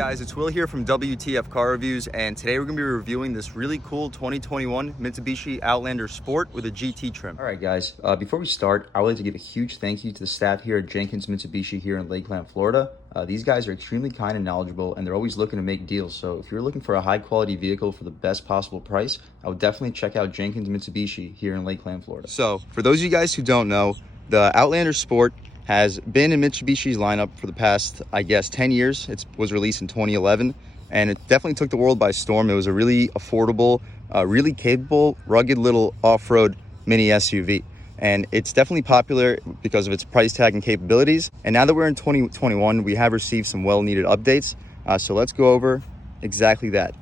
guys, it's Will here from W.T.F Car Reviews, and today we're going to be reviewing this really cool 2021 Mitsubishi Outlander Sport with a GT trim. All right guys, before we start, I would like to give a huge thank you to the staff here at Jenkins Mitsubishi here in Lakeland, Florida. These guys are extremely kind and knowledgeable, and they're always looking to make deals. So if you're looking for a high quality vehicle for the best possible price, I would definitely check out Jenkins Mitsubishi here in Lakeland, Florida. So for those of you guys who don't know, the Outlander Sport has been in Mitsubishi's lineup for the past, I guess, 10 years. It was released in 2011, and it definitely took the world by storm. It was a really affordable, really capable, rugged little off-road mini SUV. And it's definitely popular because of its price tag and capabilities. And now that we're in 2021, we have received some well-needed updates. So let's go over exactly that.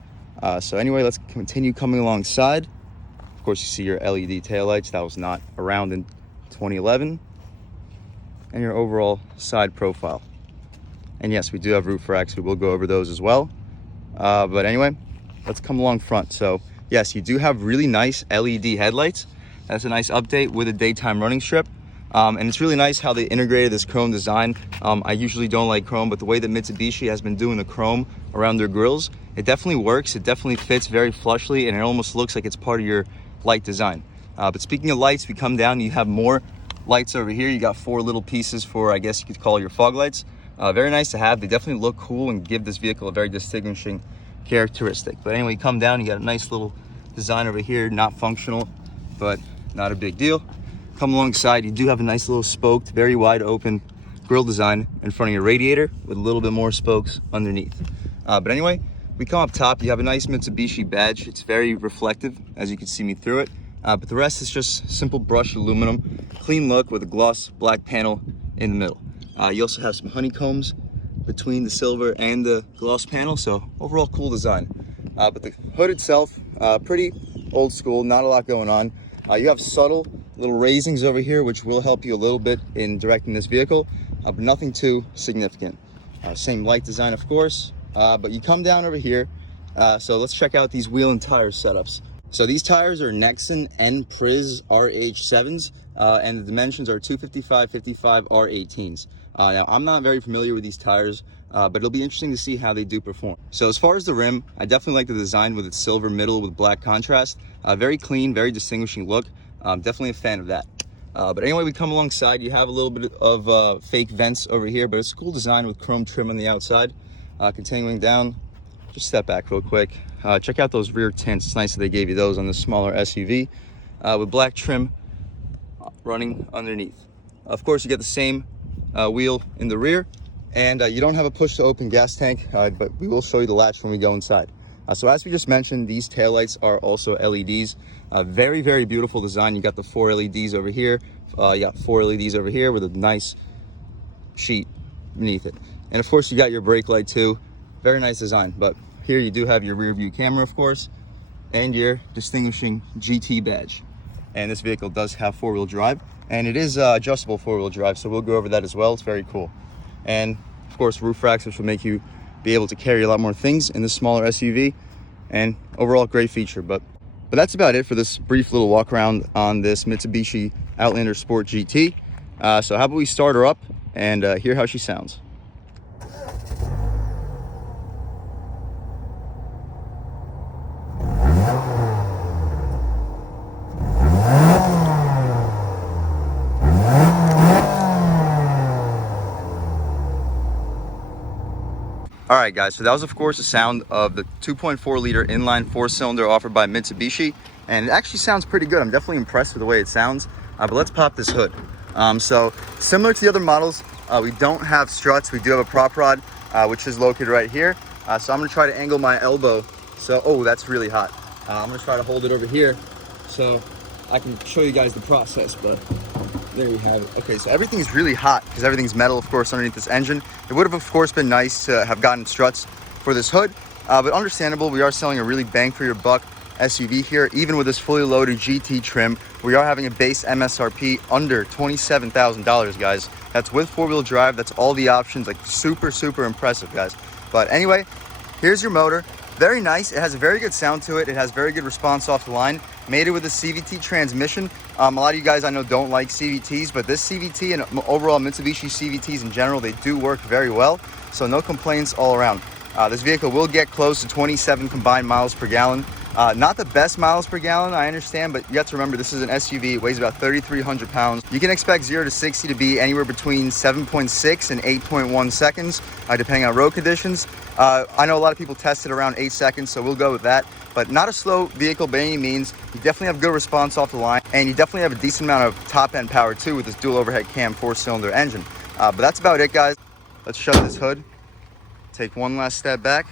So anyway, let's continue coming alongside. Of course, you see your LED taillights. That was not around in 2011. And your overall side profile. And yes, we do have roof racks. We will go over those as well. But anyway, let's come along front. So yes, you do have really nice LED headlights. That's a nice update with a daytime running strip. And it's really nice how they integrated this chrome design. I usually don't like chrome, but the way that Mitsubishi has been doing the chrome around their grills, it definitely works. It definitely fits very flushly, and it almost looks like it's part of your light design. But speaking of lights, we come down, you have more lights over here. You got 4 little pieces for, I guess you could call your fog lights. Very nice to have. They definitely look cool and give this vehicle a very distinguishing characteristic. But anyway, come down, you got a nice little design over here, not functional, but not a big deal. Come alongside, you do have a nice little spoked, very wide open grille design in front of your radiator with a little bit more spokes underneath. But anyway, we come up top, you have a nice Mitsubishi badge. It's very reflective, as you can see me through it. But the rest is just simple brushed aluminum, clean look with a gloss black panel in the middle. You also have some honeycombs between the silver and the gloss panel, so overall cool design. But the hood itself, pretty old school, not a lot going on. You have subtle little raisings over here, which will help you a little bit in directing this vehicle, but nothing too significant. Same light design, of course, but you come down over here. So let's check out these wheel and tire setups. So these tires are Nexen N Priz RH7s, and the dimensions are 255/55 R18s. Now, I'm not very familiar with these tires, but it'll be interesting to see how they do perform. So as far as the rim, I definitely like the design with its silver middle with black contrast. Very clean, very distinguishing look. Definitely a fan of that. But anyway, we come alongside. You have a little bit of fake vents over here, but it's a cool design with chrome trim on the outside. Continuing down, just step back real quick. Check out those rear tints. It's nice that they gave you those on the smaller SUV with black trim running underneath. Of course, you get the same wheel in the rear, and you don't have a push to open gas tank, but we will show you the latch when we go inside. So as we just mentioned, these taillights are also LEDs. Very, very beautiful design. You got the 4 LEDs over here. You got 4 LEDs over here with a nice sheet beneath it. And of course, you got your brake light too. Very nice design. But here you do have your rear view camera, of course, and your distinguishing GT badge. And this vehicle does have 4-wheel drive, and it is adjustable 4-wheel drive, so we'll go over that as well. It's very cool. And of course, roof racks, which will make you be able to carry a lot more things in this smaller SUV, and overall great feature. But that's about it for this brief little walk around on this Mitsubishi Outlander Sport GT. So how about we start her up and hear how she sounds. All right guys, so that was of course the sound of the 2.4 liter inline 4-cylinder offered by Mitsubishi, and it actually sounds pretty good. I'm definitely impressed with the way it sounds, but let's pop this hood. So similar to the other models, we don't have struts. We do have a prop rod, which is located right here. So I'm gonna try to angle my elbow. So, oh, that's really hot. I'm gonna try to hold it over here so I can show you guys the process, but there you have it. Okay, so everything's really hot because everything's metal, of course, underneath this engine. It would have, of course, been nice to have gotten struts for this hood, but understandable. We are selling a really bang for your buck SUV here. Even with this fully loaded GT trim, we are having a base MSRP under $27,000, guys. That's with 4-wheel drive. That's all the options. Like super, super impressive, guys. But anyway, here's your motor. Very nice. It has a very good sound to it. It has very good response off the line. Made it with a CVT transmission. A lot of you guys I know don't like CVTs, but this CVT and overall Mitsubishi CVTs in general, they do work very well. So no complaints all around. This vehicle will get close to 27 combined miles per gallon. Not the best miles per gallon, I understand, but you have to remember this is an SUV. It weighs about 3,300 pounds. You can expect 0 to 60 to be anywhere between 7.6 and 8.1 seconds, depending on road conditions. I know a lot of people tested around 8 seconds, so we'll go with that. But not a slow vehicle by any means. You definitely have good response off the line, and you definitely have a decent amount of top-end power too with this dual overhead cam 4-cylinder engine. But that's about it, guys. Let's shut this hood. Take one last step back.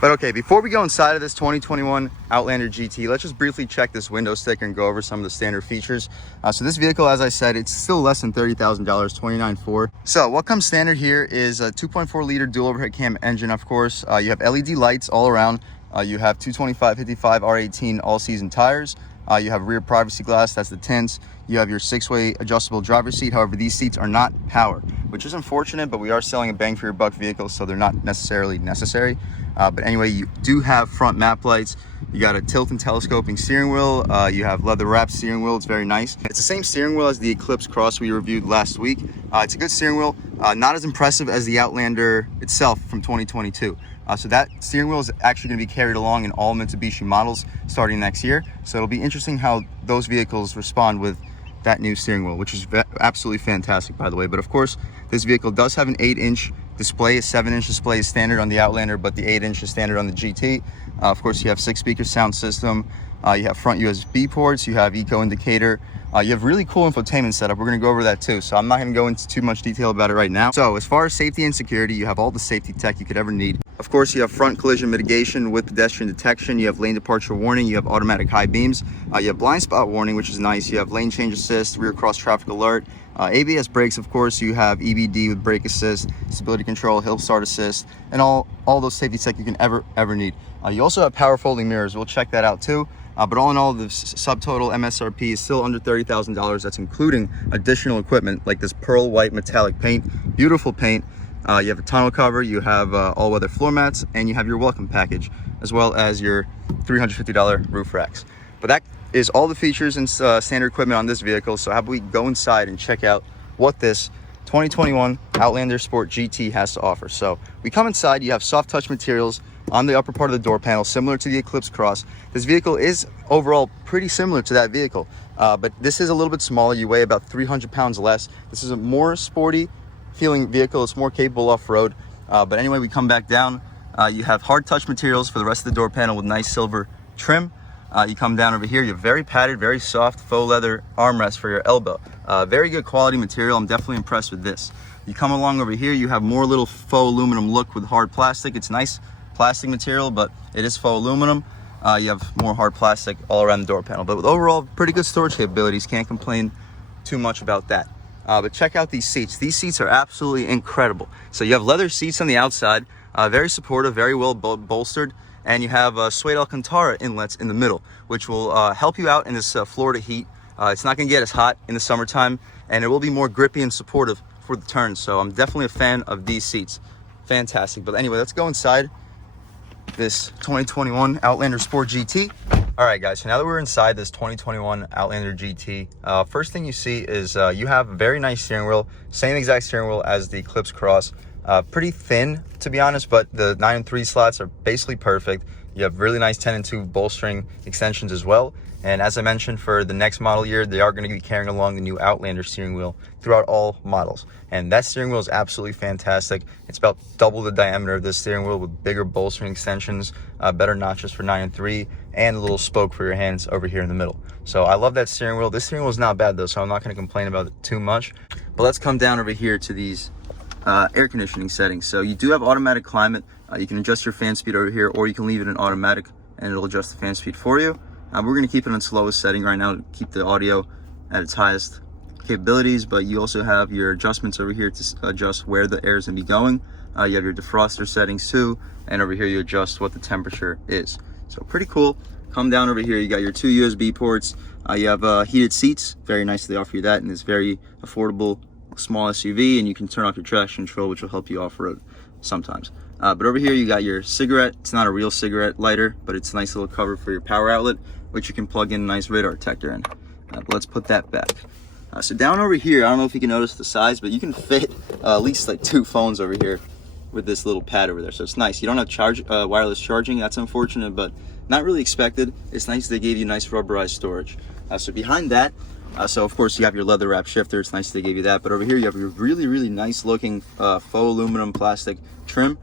But okay, before we go inside of this 2021 Outlander GT, let's just briefly check this window sticker and go over some of the standard features. So this vehicle, as I said, it's still less than $30,000, $29,400. So what comes standard here is a 2.4 liter dual overhead cam engine, of course. You have LED lights all around. You have 225/55 R18 all-season tires. You have rear privacy glass, that's the tints. You have your 6-way adjustable driver's seat. However, these seats are not power, which is unfortunate, but we are selling a bang for your buck vehicle, so they're not necessarily necessary. But anyway, you do have front map lights. You got a tilt and telescoping steering wheel. You have leather wrapped steering wheel. It's very nice. It's the same steering wheel as the Eclipse Cross we reviewed last week. It's a good steering wheel, not as impressive as the Outlander itself from 2022. So that steering wheel is actually going to be carried along in all Mitsubishi models starting next year. So it'll be interesting how those vehicles respond with that new steering wheel, which is absolutely fantastic, by the way. But of course, this vehicle does have an 8-inch display. A 7-inch display is standard on the Outlander, but the 8-inch is standard on the GT. Of course, you have 6-speaker sound system. You have front USB ports. You have eco indicator. You have really cool infotainment setup. We're going to go over that too, so I'm not going to go into too much detail about it right now. So as far as safety and security, you have all the safety tech you could ever need. Of course, you have front collision mitigation with pedestrian detection. You have lane departure warning. You have automatic high beams. You have blind spot warning, which is nice. You have lane change assist, rear cross traffic alert, ABS brakes. Of course, you have EBD with brake assist, stability control, hill start assist, and all those safety tech you can ever need. You also have power folding mirrors. We'll check that out too. But all in all, the subtotal MSRP is still under $30,000. That's including additional equipment like this pearl white metallic paint. Beautiful paint. You have a tonneau cover, you have all-weather floor mats, and you have your welcome package, as well as your $350 roof racks. But that is all the features and standard equipment on this vehicle. So how about we go inside and check out what this 2021 Outlander Sport GT has to offer. So we come inside, you have soft touch materials on the upper part of the door panel, similar to the Eclipse Cross. This vehicle is overall pretty similar to that vehicle, but this is a little bit smaller. You weigh about 300 pounds less. This is a more sporty feeling vehicle. It's more capable off-road. But anyway, we come back down. You have hard touch materials for the rest of the door panel with nice silver trim. You come down over here, you have very padded, very soft faux leather armrest for your elbow. Very good quality material. I'm definitely impressed with this. You come along over here, you have more little faux aluminum look with hard plastic. It's nice plastic material, but it is faux aluminum. You have more hard plastic all around the door panel, but with overall pretty good storage capabilities. Can't complain too much about that. But check out these seats. These seats are absolutely incredible. So you have leather seats on the outside, very supportive, very well bolstered, and you have suede Alcantara inlets in the middle, which will help you out in this Florida heat. It's not going to get as hot in the summertime, and it will be more grippy and supportive for the turns. So I'm definitely a fan of these seats. Fantastic. But anyway, let's go inside this 2021 Outlander Sport GT. All right, guys, so now that we're inside this 2021 Outlander GT, first thing you see is you have a very nice steering wheel, same exact steering wheel as the Eclipse Cross. Pretty thin, to be honest, but the 9 and 3 slots are basically perfect. You have really nice 10 and 2 bolstering extensions as well. And as I mentioned, for the next model year, they are going to be carrying along the new Outlander steering wheel throughout all models. And that steering wheel is absolutely fantastic. It's about double the diameter of this steering wheel with bigger bolstering extensions, better notches for 9 and 3, and a little spoke for your hands over here in the middle. So I love that steering wheel. This steering wheel is not bad though, so I'm not going to complain about it too much. But let's come down over here to these air conditioning settings. So you do have automatic climate. You can adjust your fan speed over here, or you can leave it in automatic and it'll adjust the fan speed for you. We're going to keep it on slowest setting right now to keep the audio at its highest capabilities, but you also have your adjustments over here to adjust where the air is going to be going. You have your defroster settings too, and over here you adjust what the temperature is. So pretty cool. Come down over here, you got your 2 USB ports. You have heated seats. Very nice they offer you that in this very affordable small SUV, and you can turn off your traction control, which will help you off-road sometimes. But over here you got your cigarette. It's not a real cigarette lighter, but it's a nice little cover for your power outlet, which you can plug in a nice radar detector in. But let's put that back. So down over here, I don't know if you can notice the size, but you can fit at least like 2 phones over here with this little pad over there. So it's nice. You don't have wireless charging. That's unfortunate, but not really expected. It's nice they gave you nice rubberized storage. So behind that, so of course you have your leather wrap shifter. It's nice they gave you that. But over here you have your really nice looking faux aluminum plastic trim.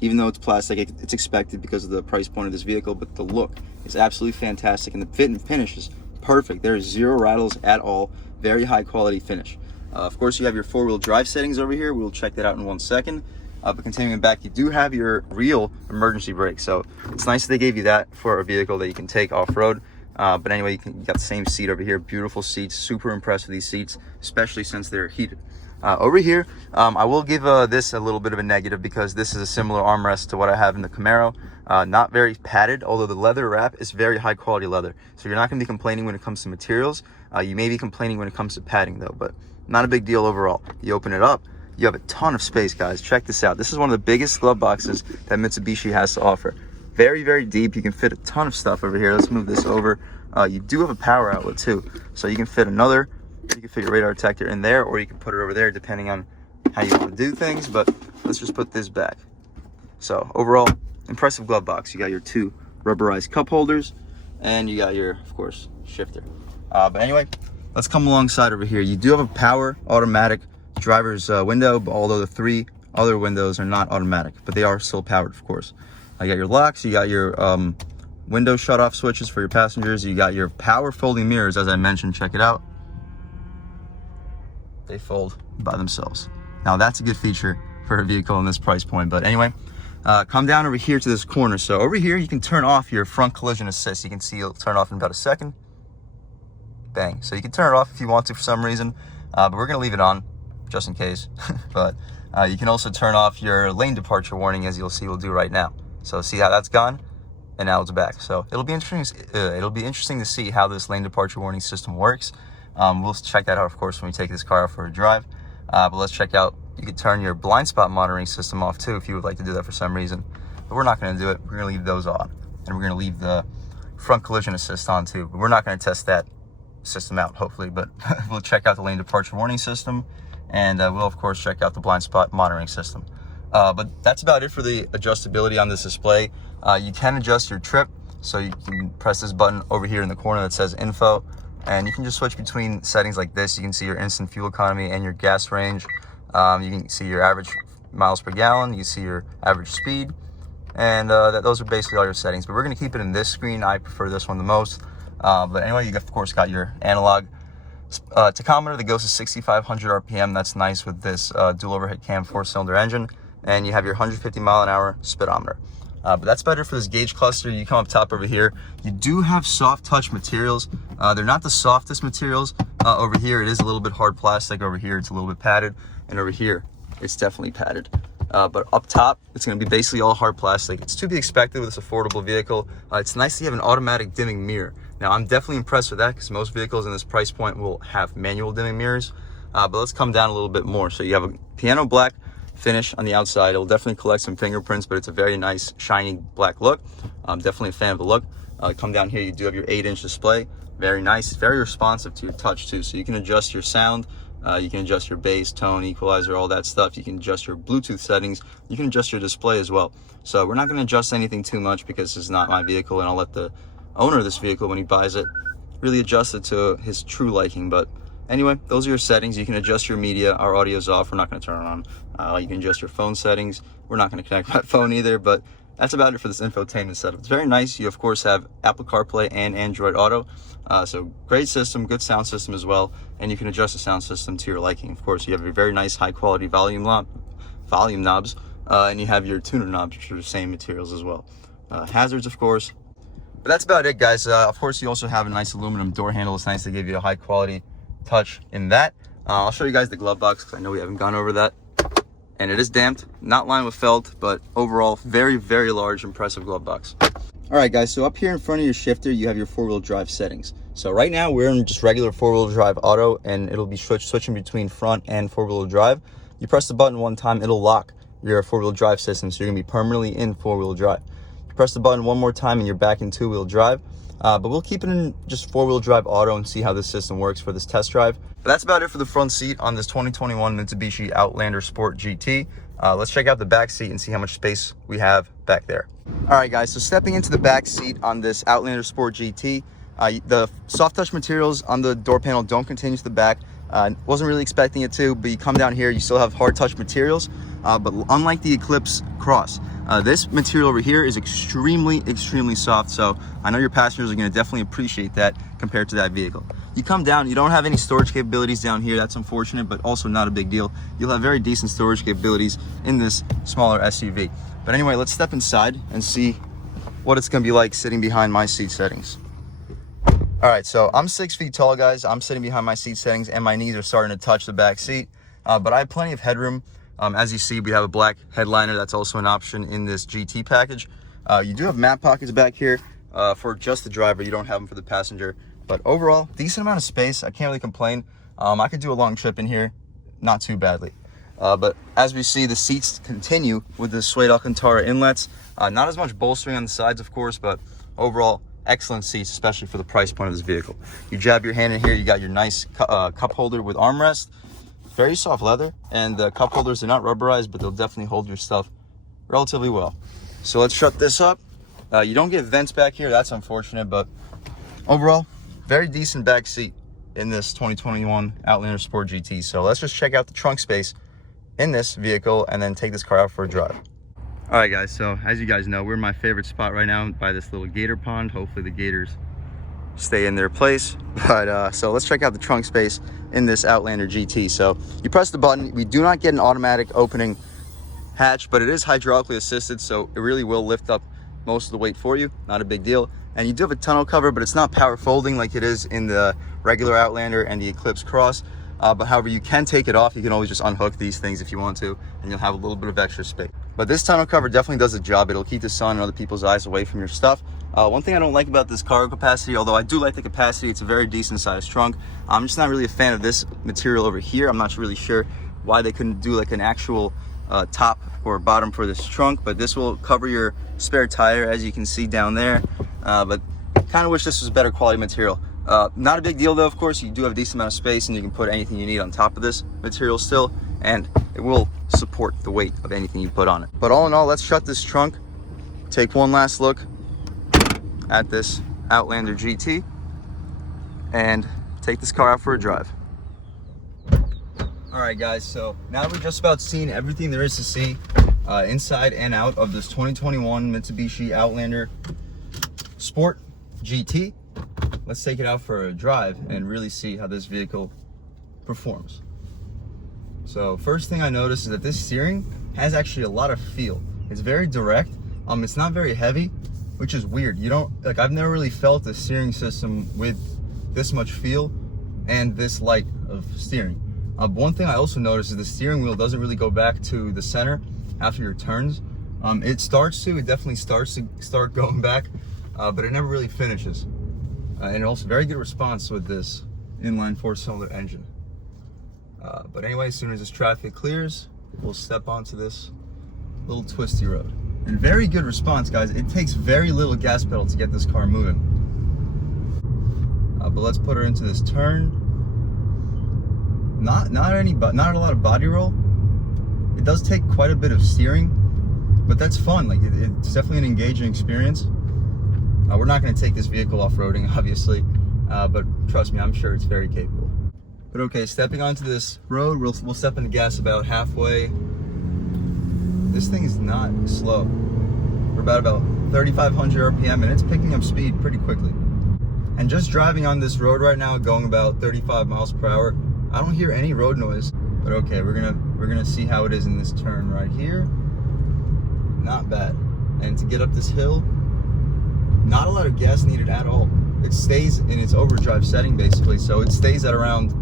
Even though it's plastic, it's expected because of the price point of this vehicle, but the look is absolutely fantastic, and the fit and finish is perfect. There is zero rattles at all. Very high quality finish. Of course, you have your four-wheel drive settings over here. We'll check that out in 1 second. But continuing back, you do have your real emergency brake. So it's nice that they gave you that for a vehicle that you can take off-road. But anyway, you got the same seat over here. Beautiful seats. Super impressed with these seats, especially since they're heated. Over here, I will give this a little bit of a negative because this is a similar armrest to what I have in the Camaro. Not very padded, although the leather wrap is very high quality leather. So you're not going to be complaining when it comes to materials. You may be complaining when it comes to padding though, but not a big deal overall. You open it up, you have a ton of space, guys. Check this out. This is one of the biggest glove boxes that Mitsubishi has to offer. Very deep. You can fit a ton of stuff over here. Let's move this over. You do have a power outlet too, so you can fit another. You can fit your radar detector in there, or you can put it over there depending on how you want to do things. But let's just put this back. So overall, impressive glove box. You got your 2 rubberized cup holders, and you got your, of course, shifter. But anyway, let's come alongside over here. You do have a power automatic driver's window, but although the 3 other windows are not automatic, but they are still powered, of course. You got your locks, you got your window shut-off switches for your passengers, you got your power folding mirrors, as I mentioned. Check it out. They fold by themselves. Now that's a good feature for a vehicle in this price point. But anyway, come down over here to this corner. So over here, you can turn off your front collision assist. You can see it'll turn off in about a second. Bang. So you can turn it off if you want to for some reason, but we're going to leave it on just in case. But you can also turn off your lane departure warning, as you'll see we'll do right now. So see how that's gone, and now it's back. So it'll be interesting. It'll be interesting to see how this lane departure warning system works. We'll check that out, of course, when we take this car out for a drive. But let's check out, you can turn your blind spot monitoring system off too if you would like to do that for some reason. But we're not going to do it. We're going to leave those on. And we're going to leave the front collision assist on too. But we're not going to test that system out, hopefully. But we'll check out the lane departure warning system. And we'll, of course, check out the blind spot monitoring system. But that's about it for the adjustability on this display. You can adjust your trip. So you can press this button over here in the corner that says info. And you can just switch between settings like this. You can see your instant fuel economy and your gas range. You can see your average miles per gallon. You can see your average speed. And those are basically all your settings. But we're going to keep it in this screen. I prefer this one the most. But anyway, you of course got your analog tachometer that goes to 6,500 RPM. That's nice with this dual overhead cam 4-cylinder engine. And you have your 150 mile an hour speedometer. But that's better for this gauge cluster. You come up top over here. You do have soft touch materials. They're not the softest materials. Over here, it is a little bit hard plastic. Over here, it's a little bit padded. And over here, it's definitely padded. But up top, it's going to be basically all hard plastic. It's to be expected with this affordable vehicle. It's nice to have an automatic dimming mirror. Now, I'm definitely impressed with that because most vehicles in this price point will have manual dimming mirrors. But let's come down a little bit more. So you have a piano black finish on the outside. It'll definitely collect some fingerprints, but it's a very nice shiny black look. I'm definitely a fan of the look. Come down here, you do have your 8-inch display. Very nice, very responsive to your touch too. So you can adjust your sound, you can adjust your bass, tone, equalizer, all that stuff. You can adjust your Bluetooth settings. You can adjust your display as well. So we're not going to adjust anything too much because this is not my vehicle, and I'll let the owner of this vehicle, when he buys it, really adjust it to his true liking. But anyway, those are your settings. You can adjust your media. Our audio's off. We're not going to turn it on. You can adjust your phone settings. We're not going to connect my phone either, but that's about it for this infotainment setup. It's very nice. You, of course, have Apple CarPlay and Android Auto. So great system, good sound system as well. And you can adjust the sound system to your liking. Of course, you have a very nice high-quality volume knobs, and you have your tuner knobs, which are the same materials as well. Hazards, of course. But that's about it, guys. Of course, you also have a nice aluminum door handle. It's nice to give you a high-quality touch in that. I'll show you guys the glove box because I know we haven't gone over that. And it is damped, not lined with felt, but overall very large, impressive glove box. All right, guys, so up here in front of your shifter, you have your 4-wheel drive settings. So right now we're in just regular 4-wheel drive auto, and it'll be switching between front and 4-wheel drive. You press the button one time, it'll lock your 4-wheel drive system, so you're gonna be permanently in 4-wheel drive. You press the button one more time and you're back in 2-wheel drive. But we'll keep it in just 4-wheel drive auto and see how this system works for this test drive. But that's about it for the front seat on this 2021 Mitsubishi Outlander Sport GT. Let's check out the back seat and see how much space we have back there. All right, guys, so stepping into the back seat on this Outlander Sport GT, the soft touch materials on the door panel don't continue to the back. Wasn't really expecting it to, but you come down here, you still have hard touch materials. But unlike the Eclipse Cross, this material over here is extremely soft. So I know your passengers are going to definitely appreciate that compared to that vehicle. You come down, you don't have any storage capabilities down here. That's unfortunate, but also not a big deal. You'll have very decent storage capabilities in this smaller SUV. But anyway, let's step inside and see what it's going to be like sitting behind my seat settings. All right, so I'm 6 feet tall, guys. I'm sitting behind my seat settings and my knees are starting to touch the back seat, but I have plenty of headroom. As you see, we have a black headliner. That's also an option in this GT package. You do have map pockets back here for just the driver. You don't have them for the passenger. But overall, decent amount of space. I can't really complain. I could do a long trip in here, not too badly. But as we see, the seats continue with the suede Alcantara inlets. Not as much bolstering on the sides, of course, but overall, excellent seats, especially for the price point of this vehicle. You jab your hand in here, you got your nice cup holder with armrest. Very soft leather, and the cup holders are not rubberized, but they'll definitely hold your stuff relatively well. So let's shut this up. You don't get vents back here. That's unfortunate, but overall, very decent back seat in this 2021 Outlander Sport GT. So let's just check out the trunk space in this vehicle and then take this car out for a drive. All right, guys, so as you guys know, we're in my favorite spot right now by this little gator pond. Hopefully the gators stay in their place. But so let's check out the trunk space in this Outlander GT. So you press the button. We do not get an automatic opening hatch, but it is hydraulically assisted, so it really will lift up most of the weight for you. Not a big deal. And you do have a tonneau cover, but it's not power folding like it is in the regular Outlander and the Eclipse Cross. But however, you can take it off. You can always just unhook these things if you want to, and you'll have a little bit of extra space. But this tonneau cover definitely does the job. It'll keep the sun and other people's eyes away from your stuff. One thing I don't like about this cargo capacity, although I do like the capacity, it's a very decent sized trunk. I'm just not really a fan of this material over here. I'm not really sure why they couldn't do like an actual top or bottom for this trunk, but this will cover your spare tire, as you can see down there. But kind of wish this was better quality material. Not a big deal though, of course. You do have a decent amount of space and you can put anything you need on top of this material still, and it will support the weight of anything you put on it. But all in all, let's shut this trunk, take one last look at this Outlander GT, and take this car out for a drive. All right, guys, so now that we've just about seen everything there is to see inside and out of this 2021 Mitsubishi Outlander Sport GT, let's take it out for a drive and really see how this vehicle performs. So first thing I noticed is that this steering has actually a lot of feel. It's very direct. It's not very heavy, which is weird. You don't, like, I've never really felt a steering system with this much feel and this light of steering. One thing I also noticed is the steering wheel doesn't really go back to the center after your turns. It definitely starts to start going back, but it never really finishes. And also very good response with this inline 4-cylinder engine. But anyway, as soon as this traffic clears, we'll step onto this little twisty road. And very good response, guys. It takes very little gas pedal to get this car moving. But let's put her into this turn. Not a lot of body roll. It does take quite a bit of steering, but that's fun. Like it's definitely an engaging experience. We're not going to take this vehicle off-roading, obviously, but trust me, I'm sure it's very capable. But okay, stepping onto this road, we'll step into gas about halfway. This thing is not slow. We're about 3,500 RPM, and it's picking up speed pretty quickly. And just driving on this road right now, going about 35 miles per hour, I don't hear any road noise. But okay, we're gonna see how it is in this turn right here. Not bad. And to get up this hill, not a lot of gas needed at all. It stays in its overdrive setting basically, so it stays at around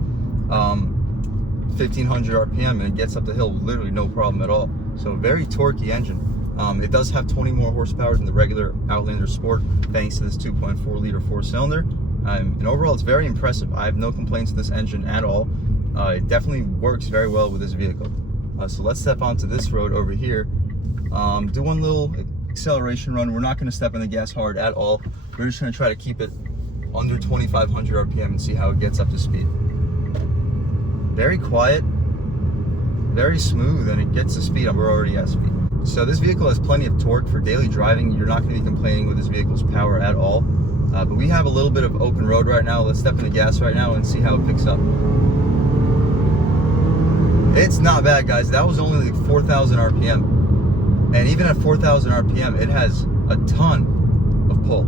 1,500 RPM, and it gets up the hill literally no problem at all. So very torquey engine. It does have 20 more horsepower than the regular Outlander Sport, thanks to this 2.4 liter 4-cylinder. And overall, it's very impressive. I have no complaints with this engine at all. It definitely works very well with this vehicle. So let's step onto this road over here. Do one little acceleration run. We're not going to step on the gas hard at all. We're just going to try to keep it under 2,500 RPM and see how it gets up to speed. Very quiet. very smooth, and it gets the speed. We're already at speed. So this vehicle has plenty of torque for daily driving. You're not going to be complaining with this vehicle's power at all. But we have a little bit of open road right now. Let's step in the gas right now and see how it picks up. It's not bad, guys. That was only like 4,000 RPM. And even at 4,000 RPM, it has a ton of pull.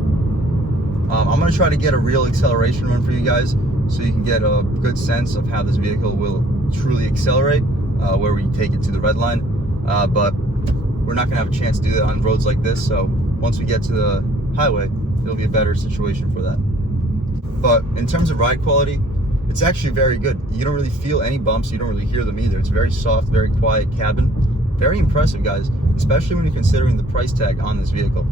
I'm going to try to get a real acceleration run for you guys so you can get a good sense of how this vehicle will truly accelerate, where we take it to the red line. But we're not going to have a chance to do that on roads like this. So once we get to the highway, it'll be a better situation for that. But in terms of ride quality, it's actually very good. You don't really feel any bumps. You don't really hear them either. It's very soft, very quiet cabin. Very impressive, guys, especially when you're considering the price tag on this vehicle.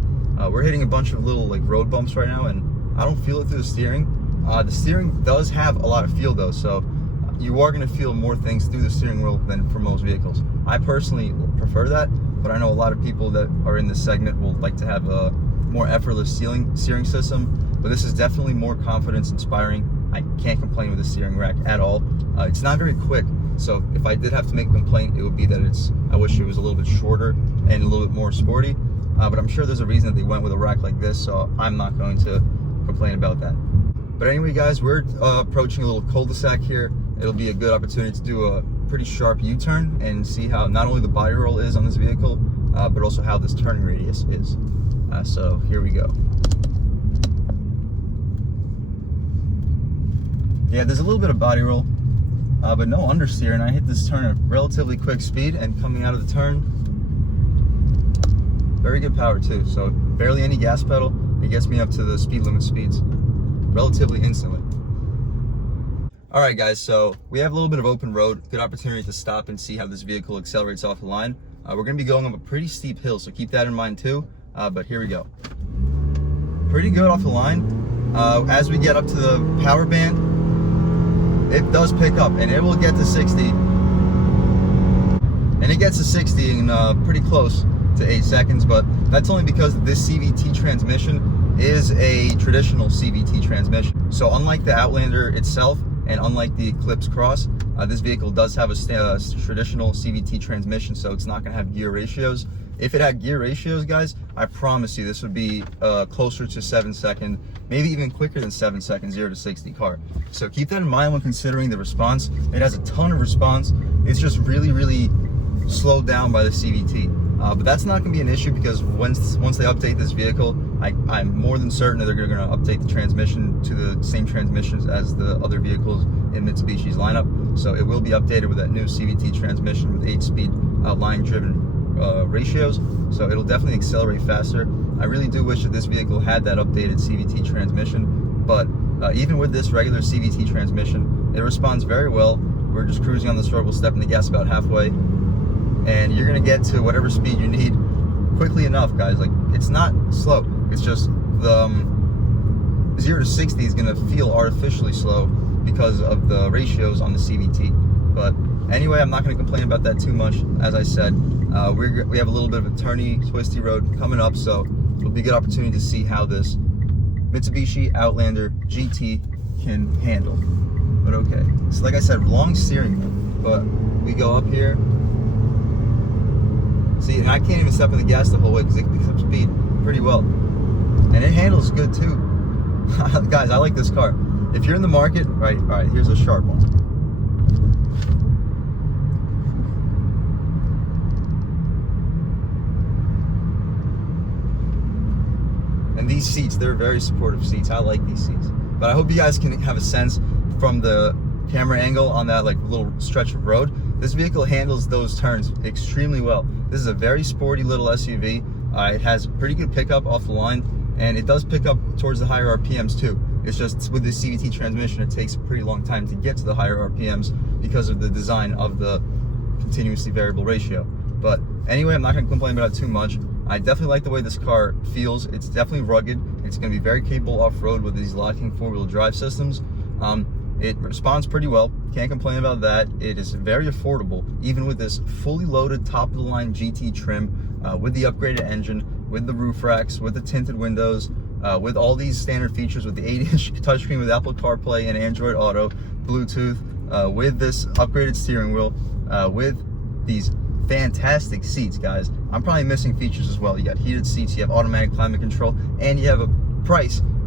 We're hitting a bunch of little like road bumps right now, and I don't feel it through the steering. The steering does have a lot of feel though, so you are going to feel more things through the steering wheel than for most vehicles. I personally prefer that, but I know a lot of people that are in this segment will like to have a more effortless steering system, but this is definitely more confidence inspiring. I can't complain with the steering rack at all. It's not very quick, so if I did have to make a complaint, it would be that I wish it was a little bit shorter and a little bit more sporty, but I'm sure there's a reason that they went with a rack like this, so I'm not going to complain about that. But anyway, guys, we're approaching a little cul-de-sac here. It'll be a good opportunity to do a pretty sharp U-turn and see how not only the body roll is on this vehicle, but also how this turning radius is. So here we go. Yeah, there's a little bit of body roll, but no understeer, and I hit this turn at relatively quick speed, and coming out of the turn, very good power too. So barely any gas pedal. It gets me up to the speed limit speeds relatively instantly. All right, guys, so we have a little bit of open road. Good opportunity to stop and see how this vehicle accelerates off the line. We're gonna be going up a pretty steep hill, so keep that in mind too. But here we go. Pretty good off the line. As we get up to the power band, it does pick up, and it will get to 60. And it gets to 60 in pretty close to 8 seconds, but that's only because this CVT transmission is a traditional CVT transmission. So unlike the Outlander itself, and unlike the Eclipse Cross, this vehicle does have a traditional CVT transmission, so it's not going to have gear ratios. If it had gear ratios, guys, I promise you this would be closer to 7 second, maybe even quicker than 7 seconds, 0 to 60 car. So keep that in mind when considering the response. It has a ton of response. It's just really, really slowed down by the CVT. But that's not going to be an issue, because once they update this vehicle, I'm more than certain that they're going to update the transmission to the same transmissions as the other vehicles in Mitsubishi's lineup. So it will be updated with that new CVT transmission with 8-speed line-driven ratios. So it'll definitely accelerate faster. I really do wish that this vehicle had that updated CVT transmission, but even with this regular CVT transmission, it responds very well. We're just cruising on this road. We'll step in the gas about halfway, and you're gonna get to whatever speed you need quickly enough, guys. Like, it's not slow. It's just the 0 to 60 is gonna feel artificially slow because of the ratios on the CVT. But anyway, I'm not gonna complain about that too much. As I said, we have a little bit of a turny, twisty road coming up, so it'll be a good opportunity to see how this Mitsubishi Outlander GT can handle. But okay, so like I said, long steering wheel, but we go up here. See, and I can't even step in the gas the whole way because it picks up speed pretty well. And it handles good too. Guys, I like this car. If you're in the market, all right, here's a sharp one. And these seats, they're very supportive seats. I like these seats. But I hope you guys can have a sense from the camera angle on that like little stretch of road. This vehicle handles those turns extremely well. This is a very sporty little SUV. It has pretty good pickup off the line, and it does pick up towards the higher RPMs too. It's just with the CVT transmission, it takes a pretty long time to get to the higher RPMs because of the design of the continuously variable ratio. But anyway, I'm not going to complain about it too much. I definitely like the way this car feels. It's definitely rugged. It's going to be very capable off-road with these locking four-wheel drive systems. It responds pretty well. Can't complain about that. It is very affordable, even with this fully loaded top-of-the-line GT trim, with the upgraded engine, with the roof racks, with the tinted windows, with all these standard features, with the 8-inch touchscreen with Apple CarPlay and Android Auto, Bluetooth, with this upgraded steering wheel, with these fantastic seats, guys. I'm probably missing features as well. You got heated seats, you have automatic climate control, and you have a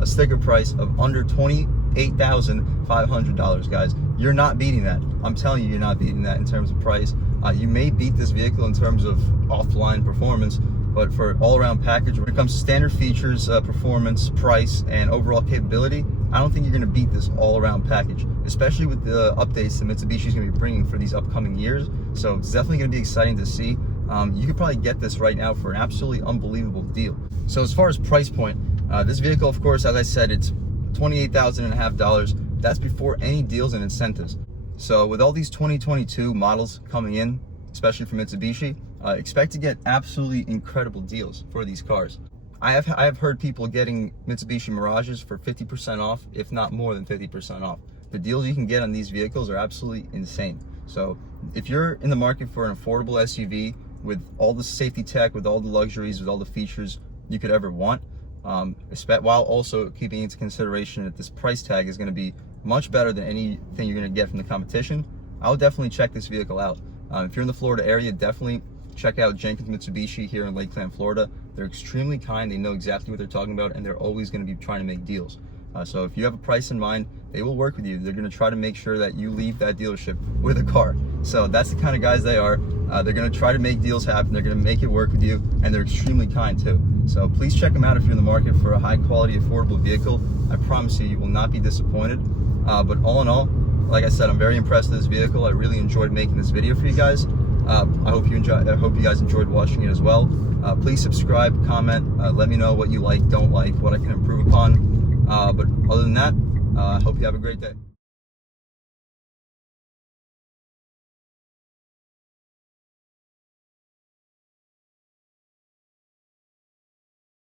sticker price of under $28,500, guys. You're not beating that. I'm telling you, you're not beating that in terms of price. You may beat this vehicle in terms of offline performance, but for all-around package, when it comes to standard features, performance, price, and overall capability, I don't think you're going to beat this all-around package, especially with the updates that Mitsubishi is going to be bringing for these upcoming years. So it's definitely going to be exciting to see. You could probably get this right now for an absolutely unbelievable deal. So as far as price point, this vehicle, of course, as I said, it's $28,500. That's before any deals and incentives. So with all these 2022 models coming in, especially from Mitsubishi, expect to get absolutely incredible deals for these cars. I have heard people getting Mitsubishi Mirages for 50% off, if not more than 50% off. The deals you can get on these vehicles are absolutely insane. So if you're in the market for an affordable SUV with all the safety tech, with all the luxuries, with all the features you could ever want, while also keeping into consideration that this price tag is going to be much better than anything you're going to get from the competition, I would definitely check this vehicle out. If you're in the Florida area, definitely check out Jenkins Mitsubishi here in Lakeland, Florida. They're extremely kind. They know exactly what they're talking about, and they're always going to be trying to make deals. So if you have a price in mind, they will work with you. They're going to try to make sure that you leave that dealership with a car. So that's the kind of guys they are. They're going to try to make deals happen. They're going to make it work with you, and they're extremely kind too. So please check them out if you're in the market for a high quality, affordable vehicle. I promise you, you will not be disappointed. But all in all, like I said, I'm very impressed with this vehicle. I really enjoyed making this video for you guys. I hope you guys enjoyed watching it as well. Please subscribe, comment, let me know what you like, don't like, what I can improve upon. But other than that, I hope you have a great day.